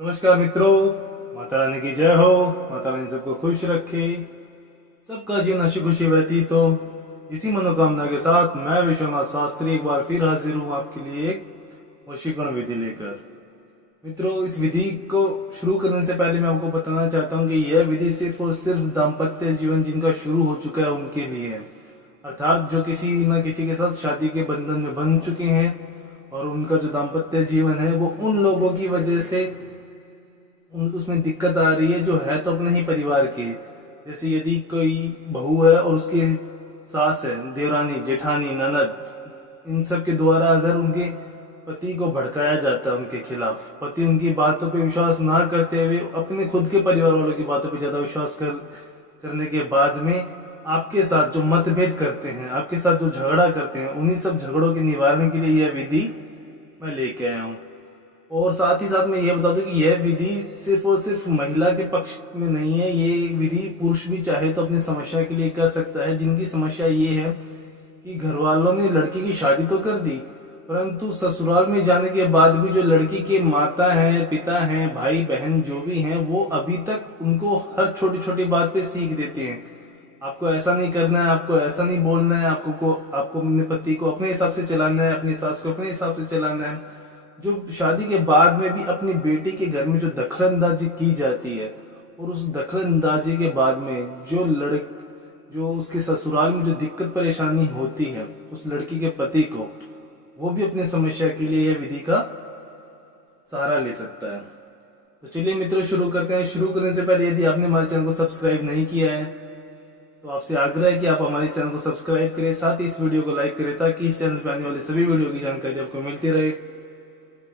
नमस्कार मित्रों, माता रानी की जय हो। माता रानी सबको खुश रखे, सबका जीवन हंसी खुशी व्यतीत हो। इसी मनोकामना के साथ मैं विश्वनाथ शास्त्री एक बार फिर हाजिर हूँ आपके लिए एक वशीकरण विधि लेकर। मित्रों, इस विधि को शुरू करने से पहले मैं आपको बताना चाहता हूँ कि यह विधि सिर्फ और सिर्फ दाम्पत्य जीवन जिनका शुरू हो चुका है उनके लिए है, अर्थात जो किसी न किसी के साथ शादी के बंधन में बंध चुके हैं और उनका जो दाम्पत्य जीवन है वो उन लोगों की वजह से उसमें दिक्कत आ रही है जो है तो अपने ही परिवार के। जैसे यदि कोई बहू है और उसकी सास है, देवरानी, जेठानी, ननद, इन सब के द्वारा अगर उनके पति को भड़काया जाता है उनके खिलाफ, पति उनकी बातों पे विश्वास ना करते हुए अपने खुद के परिवार वालों की बातों पे ज्यादा विश्वास करने के बाद में आपके साथ जो मतभेद करते हैं, आपके साथ जो झगड़ा करते हैं, उन्हीं सब झगड़ों के निवारण के लिए यह विधि मैं लेके आया हूँ। और साथ ही साथ मैं यह बता दूं कि यह विधि सिर्फ और सिर्फ महिला के पक्ष में नहीं है। ये विधि पुरुष भी चाहे तो अपनी समस्या के लिए कर सकता है, जिनकी समस्या ये है कि घर वालों ने लड़की की शादी तो कर दी, परंतु ससुराल में जाने के बाद भी जो लड़की के माता हैं, पिता हैं, भाई बहन जो भी हैं, वो अभी तक उनको हर छोटी छोटी बात पे सीख देते हैं। आपको ऐसा नहीं करना है, आपको ऐसा नहीं बोलना है, आपको अपने पति को अपने हिसाब से चलाना है, अपनी सास को अपने हिसाब से चलाना है। जो शादी के बाद में भी अपनी बेटी के घर में जो दखलंदाजी की जाती है, और उस दखलंदाजी के बाद में जो उसके ससुराल में जो दिक्कत परेशानी होती है उस लड़की के पति को, वो भी अपनी समस्या के लिए यह विधि का सहारा ले सकता है। तो चलिए मित्रों, शुरू करते हैं। शुरू करने से पहले यदि आपने हमारे चैनल को सब्सक्राइब नहीं किया है तो आपसे आग्रह है कि आप हमारे चैनल को सब्सक्राइब करें, साथ ही इस वीडियो को लाइक करें ताकि इस चैनल पर आने वाले सभी वीडियो की जानकारी आपको मिलती रहे।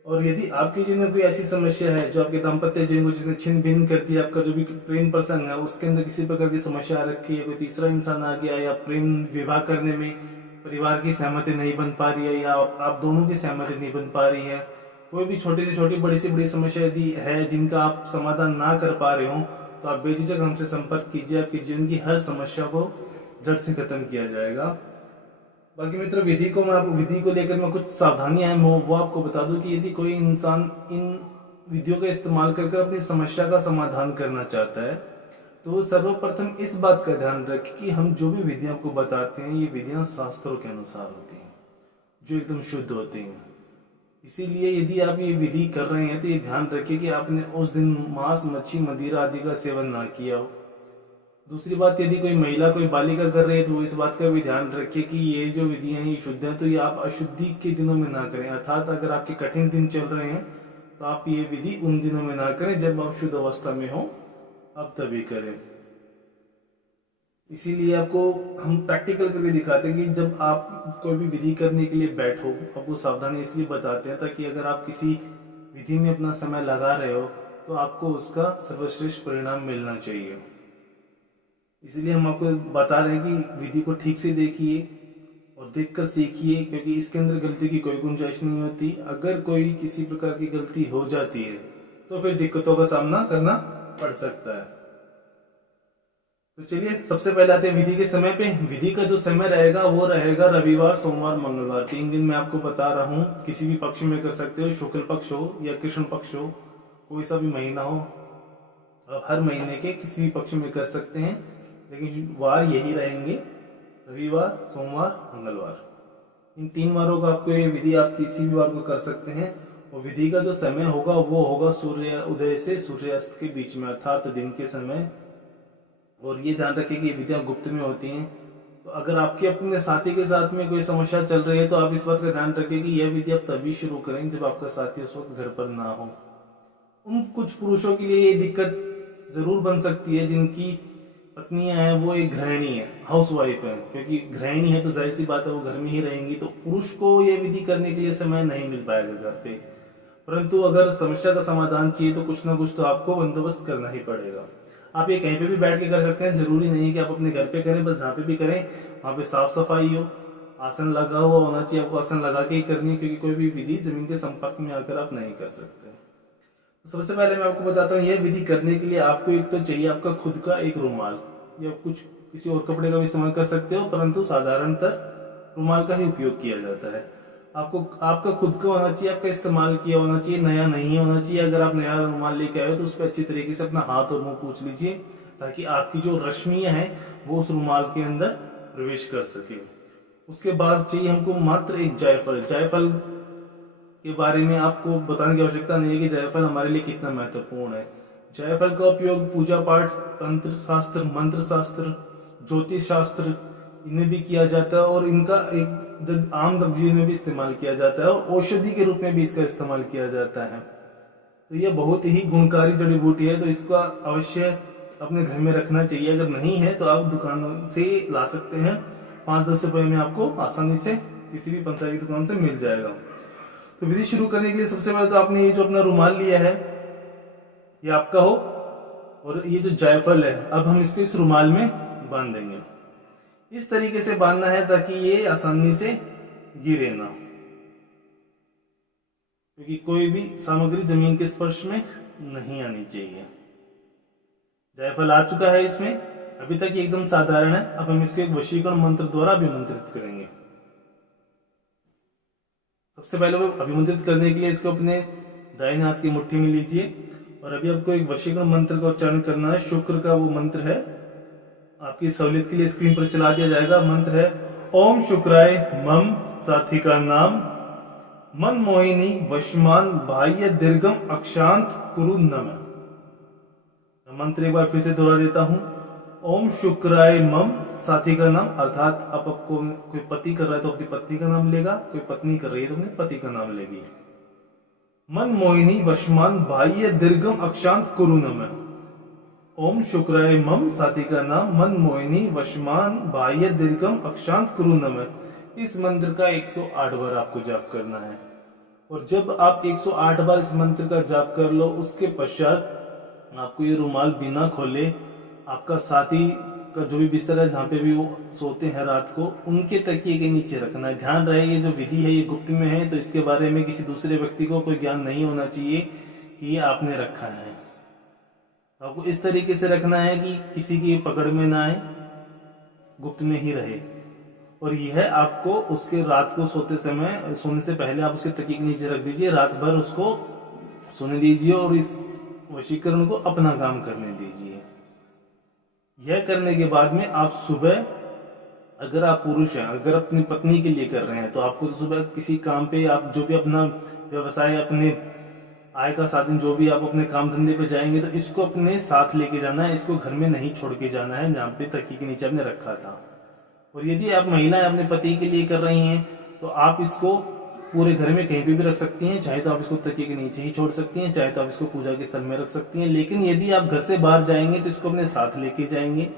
और यदि आपके जीवन में कोई ऐसी समस्या है जो आपके दाम्पत्य जीवन को जिसने छिन्न भिन्न कर दिया, आपका जो भी प्रेम प्रसंग है उसके अंदर किसी प्रकार की समस्या आ रखी है, कोई तीसरा इंसान आ गया, या प्रेम विवाह करने में परिवार की सहमति नहीं बन पा रही है, या आप दोनों की सहमति नहीं बन पा रही है, कोई भी छोटी से छोटी बड़ी से बड़ी समस्या यदि है जिनका आप समाधान ना कर पा रहे हो, तो आप बेझिझक हमसे संपर्क कीजिए। आपके जीवन की हर समस्या को जड़ से खत्म किया जाएगा। बाकी मित्रों, विधि को लेकर मैं कुछ सावधानियां हैं वो आपको बता दूं कि यदि कोई इंसान इन विधियों का इस्तेमाल कर अपनी समस्या का समाधान करना चाहता है तो वो सर्वप्रथम इस बात का ध्यान रखे कि हम जो भी विधियां आपको बताते हैं ये विधियां शास्त्रों के अनुसार होती हैं, जो एकदम शुद्ध होती हैं। इसीलिए यदि आप ये विधि कर रहे हैं तो ये ध्यान रखिए कि आपने उस दिन मांस, मच्छी, मदिरा आदि का सेवन ना किया हो। दूसरी बात, यदि कोई महिला, कोई बालिका कर रही है तो वो इस बात का भी ध्यान रखे कि ये जो विधियां हैं ये शुद्ध है, तो ये आप अशुद्धि के दिनों में ना करें। अर्थात अगर आपके कठिन दिन चल रहे हैं तो आप ये विधि उन दिनों में ना करें, जब आप शुद्ध अवस्था में हो आप तभी करें। इसीलिए आपको हम प्रैक्टिकल करके दिखाते हैं कि जब आप कोई भी विधि करने के लिए बैठो, आपको सावधानी इसलिए बताते हैं ताकि अगर आप किसी विधि में अपना समय लगा रहे हो तो आपको उसका सर्वश्रेष्ठ परिणाम मिलना चाहिए। इसलिए हम आपको बता रहे हैं कि विधि को ठीक से देखिए और देखकर सीखिए, क्योंकि इसके अंदर गलती की कोई गुंजाइश नहीं होती। अगर कोई किसी प्रकार की गलती हो जाती है तो फिर दिक्कतों का सामना करना पड़ सकता है। तो चलिए सबसे पहले आते हैं विधि के समय पे। विधि का जो समय रहेगा वो रहेगा रविवार, सोमवार, मंगलवार, 3 दिन मैं आपको बता रहा हूँ। किसी भी पक्ष में कर सकते हो, शुक्ल पक्ष हो या कृष्ण पक्ष हो, कोई सा भी महीना हो, आप हर महीने के किसी भी पक्ष में कर सकते हैं, लेकिन वार यही रहेंगे, रविवार, सोमवार, मंगलवार। इन 3 वारों का आपको ये विधि आप किसी भी वार को कर सकते हैं। और विधि का जो समय होगा वो होगा सूर्य उदय से सूर्यास्त के बीच में, अर्थात दिन के समय। और ये ध्यान रखें कि ये विधियां गुप्त में होती हैं। तो अगर आपके अपने साथी के साथ में कोई समस्या चल रही है तो आप इस बात का ध्यान रखें कि यह विधि आप तभी शुरू करें जब आपका साथी उस वक्त घर पर ना हो। उन कुछ पुरुषों के लिए ये दिक्कत जरूर बन सकती है जिनकी पत्नियां हैं, वो एक गृहिणी है, हाउस वाइफ है, क्योंकि गृहिणी है तो जाहिर सी बात है वो घर में ही रहेंगी, तो पुरुष को यह विधि करने के लिए समय नहीं मिल पाएगा घर पे। परंतु अगर समस्या का समाधान चाहिए तो कुछ ना कुछ तो आपको बंदोबस्त करना ही पड़ेगा। आप ये कहीं पे भी बैठ के कर सकते हैं, जरूरी नहीं कि आप अपने घर पे करें, बस जहाँ पे भी करें वहां पे साफ सफाई हो, आसन लगा हुआ होना चाहिए। आपको आसन लगा के ही करनी है, क्योंकि कोई भी विधि जमीन के संपर्क में आकर आप नहीं कर सकते। सबसे पहले मैं आपको बताता हूँ, यह विधि करने के लिए आपको एक तो चाहिए आपका खुद का एक रुमाल, या कुछ किसी और कपड़े का भी इस्तेमाल कर सकते हो, परंतु साधारणतः रुमाल का ही उपयोग किया जाता है। आपको आपका खुद का होना चाहिए, आपका इस्तेमाल किया होना चाहिए, नया नहीं होना चाहिए। अगर आप नया रुमाल लेके आए हो तो उस पर अच्छी तरीके से अपना हाथ और मुंह पोंछ लीजिए, ताकि आपकी जो रश्मियां हैं वो उस रुमाल के अंदर प्रवेश कर सके। उसके बाद चाहिए हमको मात्र एक जायफल। जायफल के बारे में आपको बताने की आवश्यकता नहीं है कि जायफल हमारे लिए कितना महत्वपूर्ण है। जायफल का उपयोग पूजा पाठ, तंत्र शास्त्र, मंत्र शास्त्र, ज्योतिष शास्त्र इनमें भी किया जाता है, और इनका एक आम जीवन में भी इस्तेमाल किया जाता है, और औषधि के रूप में भी इसका इस्तेमाल किया जाता है। तो यह बहुत ही गुणकारी जड़ी बूटी है, तो इसका अवश्य अपने घर में रखना चाहिए। अगर नहीं है तो आप दुकान से ला सकते हैं, 5-10 रुपए में आपको आसानी से किसी भी पंसारी की दुकान से मिल जाएगा। तो विधि शुरू करने के लिए सबसे पहले तो आपने ये जो अपना रुमाल लिया है ये आपका हो, और ये जो जायफल है अब हम इसको इस रुमाल में बांध देंगे। इस तरीके से बांधना है ताकि ये आसानी से गिरे ना, क्योंकि कोई भी सामग्री जमीन के स्पर्श में नहीं आनी चाहिए। जायफल आ चुका है इसमें, अभी तक ये एकदम साधारण है। अब हम इसको एक वशीकरण मंत्र द्वारा अभिमंत्रित करेंगे। सबसे पहले वो अभिमंत्रित करने के लिए इसको अपने दाहिने हाथ की मुट्ठी में लीजिए, और अभी आपको एक वशीकरण मंत्र का उच्चारण करना है। शुक्र का वो मंत्र है, आपकी सहूलियत के लिए स्क्रीन पर चला दिया जाएगा। मंत्र है ओम शुक्राय मम, साथी का नाम मन मोहिनी वशमान बाह्य दीर्घम अक्षांत कुरु नमः। मंत्र एक बार फिर से दोहरा देता हूं। ओम शुक्राय मम, साथी का नाम, अर्थात आपको कोई पति कर रहा है तो अपनी पत्नी का नाम लेगा, कोई पत्नी कर रही है तो अपने पति का नाम लेगी। मन मोहिनी वशमान बाह्य दीर्घम अक्षांत कुरु नमः। ओम शुक्राय मम, साथी का नाम मन मोहिनी वशमान बाह्य दीर्घम अक्षांत कुरु नमः। इस मंत्र का 108 बार आपको जाप करना है, और जब आप 108 बार इस मंत्र का जाप कर लो उसके पश्चात आपको ये रुमाल बिना खोले आपका साथी का जो भी बिस्तर है जहाँ पे भी वो सोते हैं रात को, उनके तकिए के नीचे रखना है। ध्यान रहे ये जो विधि है ये गुप्त में है, तो इसके बारे में किसी दूसरे व्यक्ति को कोई ज्ञान नहीं होना चाहिए कि ये आपने रखा है। आपको इस तरीके से रखना है कि किसी की पकड़ में ना आए, गुप्त में ही रहे। और यह आपको उसके रात को सोने से पहले आप उसके तकिए के नीचे रख दीजिए, रात भर उसको सोने दीजिए, और इस वशीकरण को अपना काम करने दीजिए। यह करने के बाद में आप सुबह, अगर आप पुरुष हैं, अगर अपनी पत्नी के लिए कर रहे हैं तो आपको तो सुबह किसी काम पे, आप जो भी अपना व्यवसाय, अपने आय का साधन जो भी आप अपने काम धंधे पे जाएंगे तो इसको अपने साथ लेके जाना है, इसको घर में नहीं छोड़ के जाना है जहाँ पे तकिए के नीचे आपने रखा था। और यदि आप महिलाएं अपने पति के लिए कर रही हैं तो आप इसको पूरे घर में कहीं पे भी रख सकती हैं, चाहे तो आप इसको तकिए के नीचे ही छोड़ सकती हैं, चाहे तो आप इसको पूजा के स्थल में रख सकती हैं। लेकिन यदि आप घर से बाहर जाएंगे तो इसको अपने साथ लेके जाएंगे।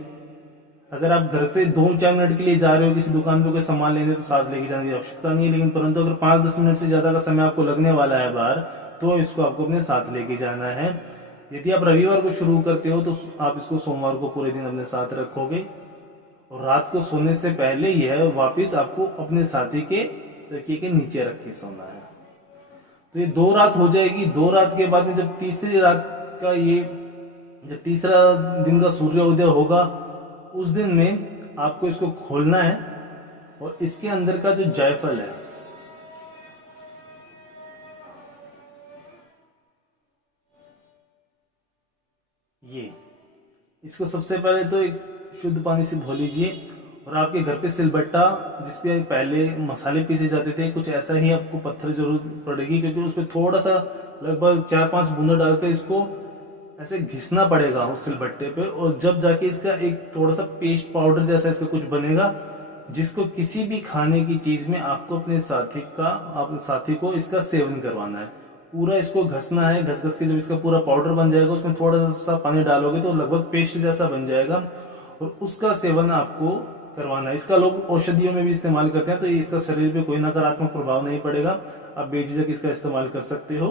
अगर आप घर से 2-4 मिनट के लिए जा रहे हो किसी दुकान पे कोई सामान लेने तो साथ लेके जाने की आवश्यकता नहीं है, लेकिन परंतु अगर 5-10 मिनट से ज्यादा का समय आपको लगने वाला है बाहर, तो इसको आपको अपने साथ लेके जाना है। यदि आप रविवार को शुरू करते हो तो आप इसको सोमवार को पूरे दिन अपने साथ रखोगे, और रात को सोने से पहले यह वापिस आपको अपने साथी के तकिए के नीचे रख के सोना है। तो ये 2 रात हो जाएगी। 2 रात के बाद में जब तीसरी रात का जब तीसरा दिन का सूर्योदय होगा उस दिन में आपको इसको खोलना है, और इसके अंदर का जो जायफल है इसको सबसे पहले तो एक शुद्ध पानी से धो लीजिए, और आपके घर पे सिलबट्टा जिसपे पहले मसाले पीसे जाते थे कुछ ऐसा ही आपको पत्थर जरूर पड़ेगी, क्योंकि उसपे थोड़ा सा लगभग 4-5 बूंदा डालकर इसको ऐसे घिसना पड़ेगा उस सिलबट्टे पे, और जब जाके इसका एक थोड़ा सा पेस्ट पाउडर जैसा इसका कुछ बनेगा, जिसको किसी भी खाने की चीज में आपको अपने साथी को इसका सेवन करवाना है। पूरा इसको घसना है, घस के जब इसका पूरा पाउडर बन जाएगा उसमें थोड़ा सा पानी डालोगे तो लगभग पेस्ट जैसा बन जाएगा, और उसका सेवन आपको करवाना है। इसका लोग औषधियों में भी इस्तेमाल करते हैं, तो इसका शरीर पे कोई नकारात्मक प्रभाव नहीं पड़ेगा, आप बेझिझक इसका इस्तेमाल कर सकते हो।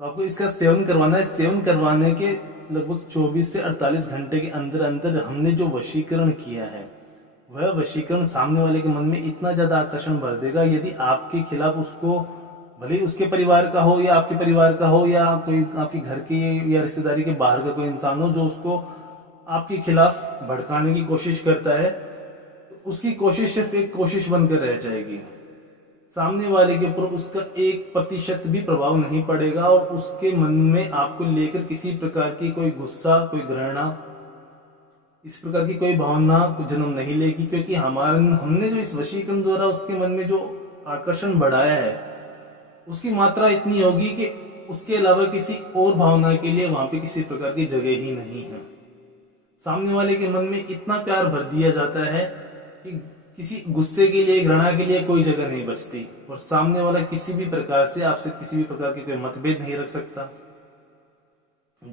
तो आपको इसका सेवन करवाना है। सेवन करवाने के लगभग 24 से 48 घंटे के अंदर अंदर हमने जो वशीकरण किया है वह वशीकरण सामने वाले के मन में इतना ज्यादा आकर्षण भर देगा, यदि आपके खिलाफ उसको, भले उसके परिवार का हो या आपके परिवार का हो, या कोई आपके घर के या रिश्तेदारी के बाहर का कोई इंसान हो जो उसको आपके खिलाफ भड़काने की कोशिश करता है, तो उसकी कोशिश सिर्फ एक कोशिश बनकर रह जाएगी। सामने वाले के ऊपर उसका 1% भी प्रभाव नहीं पड़ेगा और उसके मन में आपको लेकर किसी प्रकार की कोई गुस्सा, कोई घृणा, इस प्रकार की कोई भावना जन्म नहीं लेगी, क्योंकि हमने जो इस वशीकरण द्वारा उसके मन में जो आकर्षण बढ़ाया है उसकी मात्रा इतनी होगी कि उसके अलावा किसी और भावना के लिए वहां पे किसी प्रकार की जगह ही नहीं है। सामने वाले के मन में इतना प्यार भर दिया जाता है कि किसी गुस्से के लिए, घृणा के लिए कोई जगह नहीं बचती और सामने वाला किसी भी प्रकार से आपसे किसी भी प्रकार के कोई मतभेद नहीं रख सकता।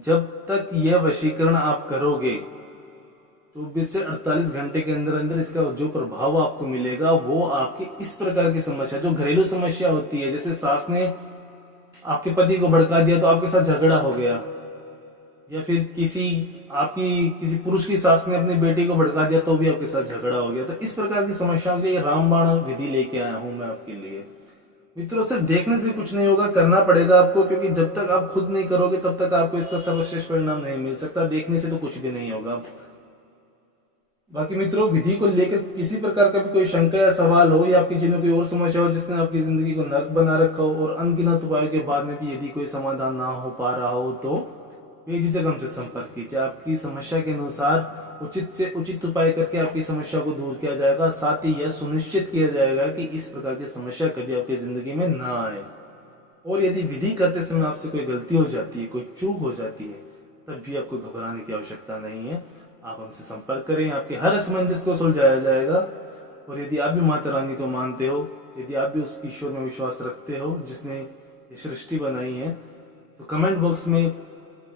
जब तक यह वशीकरण आप करोगे 24 से 48 घंटे के अंदर अंदर इसका जो प्रभाव आपको मिलेगा वो आपकी इस प्रकार की समस्या, जो घरेलू समस्या होती है, जैसे सास ने आपके पति को भड़का दिया तो आपके साथ झगड़ा हो गया, या फिर किसी पुरुष की सास ने अपनी बेटी को भड़का दिया तो भी आपके साथ झगड़ा हो गया, तो इस प्रकार की समस्याओं के लिए रामबाण विधि लेके आया हूं मैं आपके लिए। मित्रों, सिर्फ देखने से कुछ नहीं होगा, करना पड़ेगा आपको, क्योंकि जब तक आप खुद नहीं करोगे तब तक आपको इसका सर्वश्रेष्ठ परिणाम नहीं मिल सकता। देखने से तो कुछ भी नहीं होगा। बाकी मित्रों, विधि को लेकर किसी प्रकार का भी कोई शंका या सवाल हो या आपकी जीवन में कोई और समस्या हो जिसने आपकी जिंदगी को नर्क बना रखा हो और अनगिनत उपायों के बाद में भी यदि कोई समाधान ना हो पा रहा हो तो बेझिझक हमसे संपर्क कीजिए। आपकी समस्या के अनुसार उचित से उचित उपाय करके आपकी समस्या को दूर किया जाएगा। साथ ही यह सुनिश्चित किया जाएगा कि इस प्रकार की समस्या कभी आपकी जिंदगी में ना आए। और यदि विधि करते समय आपसे कोई गलती हो जाती है, कोई चूक हो जाती है, तब भी आपको घबराने की आवश्यकता नहीं है। आप हमसे संपर्क करें, आपके हर असमंजस को सुलझाया जाएगा। और यदि आप भी माता रानी को मानते हो, यदि आप भी उस ईश्वर में विश्वास रखते हो जिसने ये सृष्टि बनाई है, तो कमेंट बॉक्स में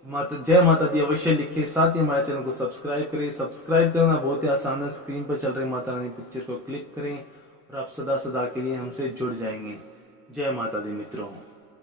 जय माता दी अवश्य लिखे। साथ ही हमारे चैनल को सब्सक्राइब करें। सब्सक्राइब करना बहुत ही आसान है, स्क्रीन पर चल रही माता रानी पिक्चर को क्लिक करें और आप सदा सदा के लिए हमसे जुड़ जाएंगे। जय माता दी मित्रों।